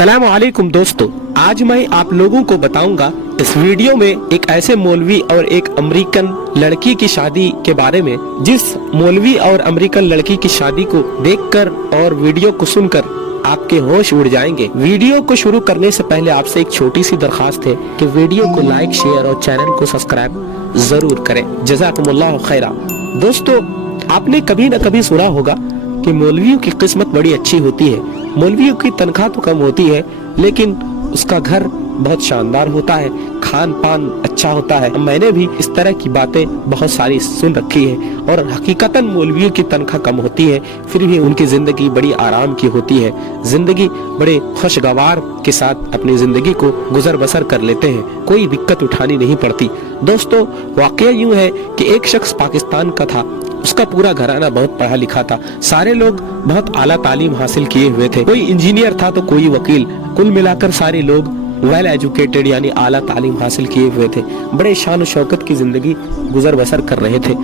अस्सलाम वालेकुम दोस्तों, आज मैं आप लोगों को बताऊंगा इस वीडियो में एक ऐसे मौलवी और एक अमेरिकन लड़की की शादी के बारे में, जिस मौलवी और अमेरिकन लड़की की शादी को देखकर और वीडियो को सुनकर आपके होश उड़ जाएंगे। वीडियो को शुरू करने से पहले आपसे एक छोटी सी दरखास्त है कि वीडियो को लाइक, शेयर और चैनल को सब्सक्राइब जरूर करें। जज़ाकुमुल्लाह खैरा। दोस्तों, आपने कभी न कभी सुना होगा कि मौलवियों की किस्मत बड़ी अच्छी होती है। मौलवियों की तनख्वाह तो कम होती है, लेकिन उसका घर बहुत शानदार होता है, खान पान अच्छा होता है। मैंने भी इस तरह की बातें बहुत सारी सुन रखी है और हकीकतन मौलवियों की तनख्वाह कम होती है, फिर भी उनकी जिंदगी बड़ी आराम की होती है। जिंदगी बड़े खुशगवार के साथ अपनी जिंदगी को गुजर बसर कर लेते हैं, कोई दिक्कत उठानी नहीं पड़ती। दोस्तों, वाकया यूँ है कि एक शख्स पाकिस्तान का था, उसका पूरा घराना बहुत पढ़ा लिखा था, सारे लोग बहुत आला तालीम हासिल किए हुए थे, कोई इंजीनियर था तो कोई वकील, कुल मिलाकर सारे लोग वेल एजुकेटेड यानी आला तालीम हासिल किए हुए थे, बड़े शान शौकत की जिंदगी गुजर बसर कर रहे थे।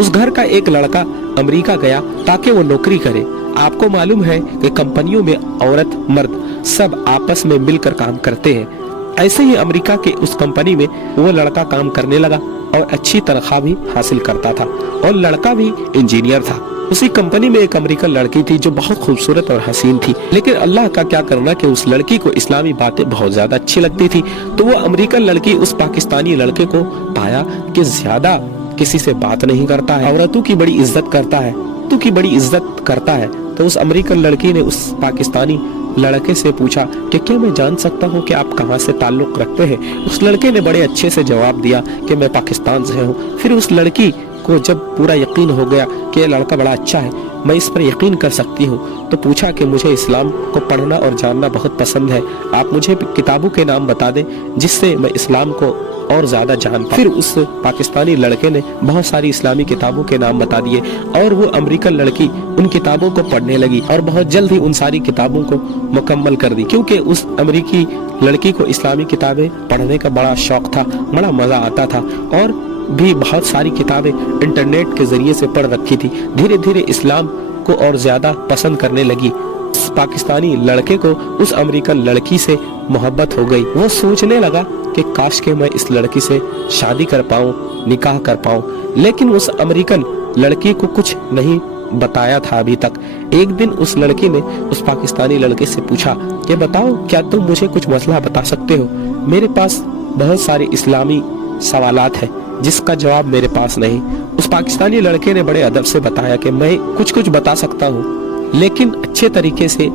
उस घर का एक लड़का अमेरिका गया ताकि वो नौकरी करे। आपको मालूम है कि कंपनियों में औरत मर्द सब आपस में मिलकर काम करते हैं। ऐसे ही अमेरिका के उस कंपनी में वो लड़का काम करने लगा और अच्छी तनख्वाह भी हासिल करता था, और लड़का भी इंजीनियर था। उसी कंपनी में एक अमेरिकन लड़की थी जो बहुत खूबसूरत और हसीन थी, लेकिन अल्लाह का क्या करना कि उस लड़की को इस्लामी बातें बहुत ज्यादा अच्छी लगती थी। तो वो अमेरिकन लड़की उस पाकिस्तानी लड़के को पाया कि ज्यादा किसी से बात नहीं करता है, औरतों की बड़ी इज्जत करता है, तू की बड़ी इज्जत करता है। तो उस अमेरिकन लड़की ने उस पाकिस्तानी लड़के से पूछा कि क्या मैं जान सकता हूँ कि आप कहाँ से ताल्लुक रखते हैं। उस लड़के ने बड़े अच्छे से जवाब दिया कि मैं पाकिस्तान से हूँ। फिर उस लड़की को जब पूरा यकीन हो गया कि ये लड़का बड़ा अच्छा है, मैं इस पर यकीन कर सकती हूँ, तो पूछा कि मुझे इस्लाम को पढ़ना और जानना बहुत पसंद है, आप मुझे किताबों के नाम बता दें जिससे मैं इस्लाम को और ज्यादा जान पाऊं। फिर उस पाकिस्तानी लड़के ने बहुत सारी इस्लामी किताबों के नाम बता दिए और वो अमेरिकन लड़की उन किताबों को पढ़ने लगी और बहुत जल्द ही उन सारी किताबों को मुकम्मल कर दी, क्योंकि उस अमेरिकी लड़की को इस्लामी किताबें पढ़ने का बड़ा शौक था, बड़ा मजा आता था, और भी बहुत सारी किताबें इंटरनेट के जरिए से पढ़ रखी थी। धीरे धीरे इस्लाम को और ज्यादा पसंद करने लगी। उस पाकिस्तानी लड़के को उस अमेरिकन लड़की से मोहब्बत हो गई। वो सोचने लगा कि काश के मैं इस लड़की से शादी कर पाऊं, निकाह कर पाऊं, लेकिन उस अमेरिकन लड़की को कुछ नहीं बताया था अभी तक। एक दिन उस लड़की ने उस पाकिस्तानी लड़के से पूछा कि बताओ, क्या तुम मुझे कुछ मसला बता सकते हो? मेरे पास बहुत सारे इस्लामी सवालात है जिसका जवाब मेरे पास नहीं। उस पाकिस्तानी लड़के ने बड़े अदब से बताया कि मैं कुछ बता सकता हूँ, लेकिन अच्छे तरीके से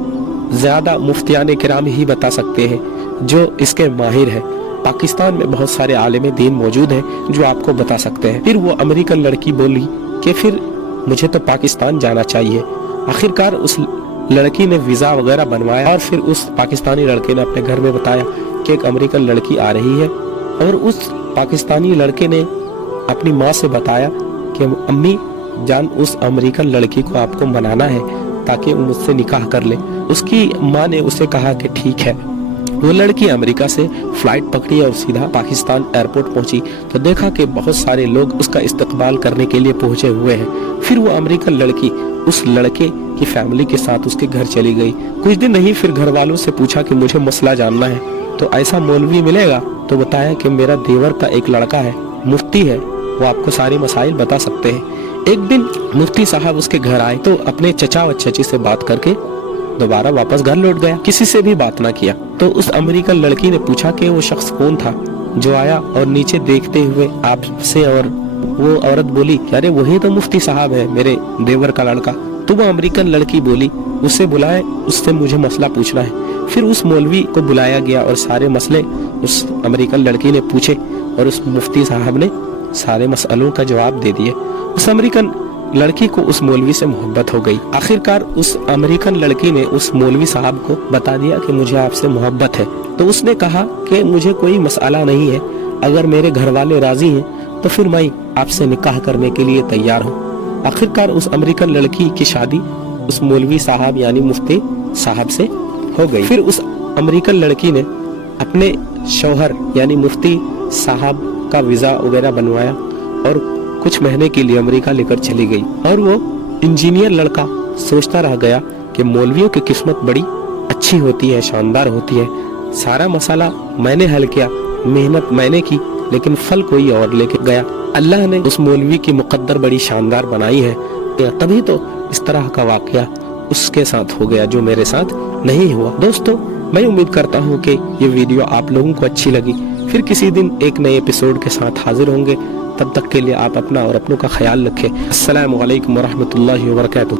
ज्यादा मुफ्तियाने किराम ही बता सकते हैं जो इसके माहिर है। पाकिस्तान में बहुत सारे आलिम दीन मौजूद हैं जो आपको बता सकते हैं। फिर वो अमेरिकन लड़की बोली कि फिर मुझे तो पाकिस्तान जाना चाहिए। आखिरकार उस लड़की ने वीजा वगैरह बनवाया और फिर उस पाकिस्तानी लड़के ने अपने घर में बताया कि एक अमेरिकन लड़की आ रही है, और उस पाकिस्तानी लड़के ने अपनी माँ से बताया कि अम्मी जान, उस अमेरिकन लड़की को आपको मनाना है ताकि वो मुझसे निकाह कर ले। उसकी माँ ने उसे कहा कि ठीक है। वो लड़की अमेरिका से फ्लाइट पकड़ी और सीधा पाकिस्तान एयरपोर्ट पहुंची तो देखा कि बहुत सारे लोग उसका इस्तकबाल करने के लिए पहुंचे हुए हैं। फिर वो अमेरिकन लड़की उस लड़के की फैमिली के साथ उसके घर चली गई। कुछ दिन नहीं, फिर घर वालों से पूछा कि मुझे मसला जानना है, तो ऐसा मौलवी मिलेगा? तो बताया कि मेरा देवर का एक लड़का है, मुफ्ती है, वो आपको सारे मसाइल बता सकते हैं। एक दिन मुफ्ती साहब उसके घर आए तो अपने चचा व चची से बात करके दोबारा वापस घर लौट गया, किसी से भी बात ना किया। तो उस अमेरिकन लड़की ने पूछा कि वो शख्स कौन था जो आया और नीचे देखते हुए आपसे, और वो औरत बोली अरे वही तो मुफ्ती साहब है, मेरे देवर का लड़का। तो वो अमेरिकन लड़की बोली उससे बुलाए, उससे मुझे मसला पूछना है। फिर उस मौलवी को बुलाया गया और सारे मसले उस अमेरिकन लड़की ने पूछे और उस मुफ्ती साहब ने सारे मसलों का जवाब दे दिए। उस अमेरिकन लड़की को उस मौलवी से मोहब्बत हो गई। आखिरकार उस अमेरिकन लड़की ने उस मौलवी साहब को बता दिया कि मुझे आपसे मोहब्बत है। तो उसने कहा कि मुझे कोई मसला नहीं है, अगर मेरे घर वाले राजी हैं तो फिर मैं आपसे निकाह करने के लिए तैयार हूँ। आखिरकार उस अमेरिकन लड़की की शादी उस मौलवी साहब यानी मुफ्ती साहब से हो गई। फिर उस अमेरिकन लड़की ने अपने शौहर यानी मुफ्ती साहब का वीजा वगैरह बनवाया और कुछ महीने के लिए अमेरिका लेकर चली गई। और वो इंजीनियर लड़का सोचता रह गया कि मौलवियों की किस्मत बड़ी अच्छी होती है, शानदार होती है। सारा मसाला मैंने हल किया, मेहनत मैंने की, लेकिन फल कोई और लेके गया। अल्लाह ने उस मौलवी की मुकद्दर बड़ी शानदार बनाई है, तभी तो इस तरह का वाकया उसके साथ हो गया जो मेरे साथ नहीं हुआ। दोस्तों, मैं उम्मीद करता हूँ कि ये वीडियो आप लोगों को अच्छी लगी। फिर किसी दिन एक नए एपिसोड के साथ हाजिर होंगे। तब तक के लिए आप अपना और अपनों का ख्याल रखें। अस्सलामु अलैकुम वरहमतुल्लाहि वबरकातुहू।